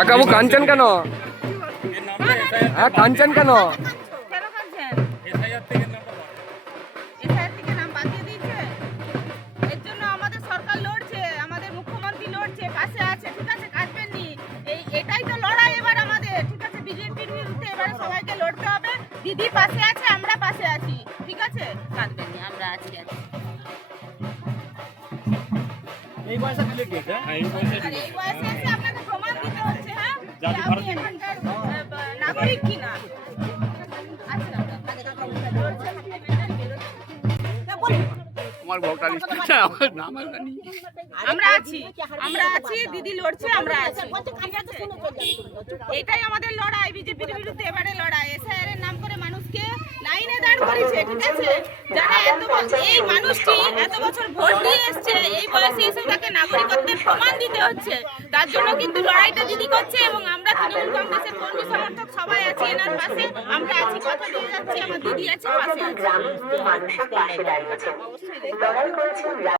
কাকাবু কাঞ্চন কেন? হ্যাঁ কাঞ্চন কেন? এটাই তো লড়াই এবার আমাদের, ঠিক আছে? বিজেপির বিরুদ্ধে এবারে সবাইকে লড়তে হবে। দিদি পাশে আছে, আমরা পাশে আছি, ঠিক আছে? কাঁদবেন না, আমরা আছি। এই পয়সা দিলে কি আছে? এই বয়সে এসে আপনাকে প্রমাণ দিতে হচ্ছে, হ্যাঁ, যে আপনি এখানকার নাগরিক কিনা। আচ্ছা, আমরা আছি, দিদি লড়ছে, আমরা আছি, ঠিক আছে? এটাই আমাদের লড়াই, বিজেপির বিরুদ্ধে এবারে লড়াই। এসআইআর এর নাম করে মানুষকে লাইনে দাঁড় করেছে, ঠিক আছে? যারা এই মানুষটি এত বছর ভোট দিয়ে এসছে, এই বয়সে এসে তাকে নাগরিকত্বের প্রমাণ দিতে হচ্ছে। তার জন্য কিন্তু লড়াইটা দিদি করছে এবং আমরা তৃণমূল কংগ্রেসের কর্মী সমর্থক সবাই আছি এনার পাশে। আমরা আছি, কথা দিয়ে যাচ্ছি, আমার দিদি আছে, পাশে আছে।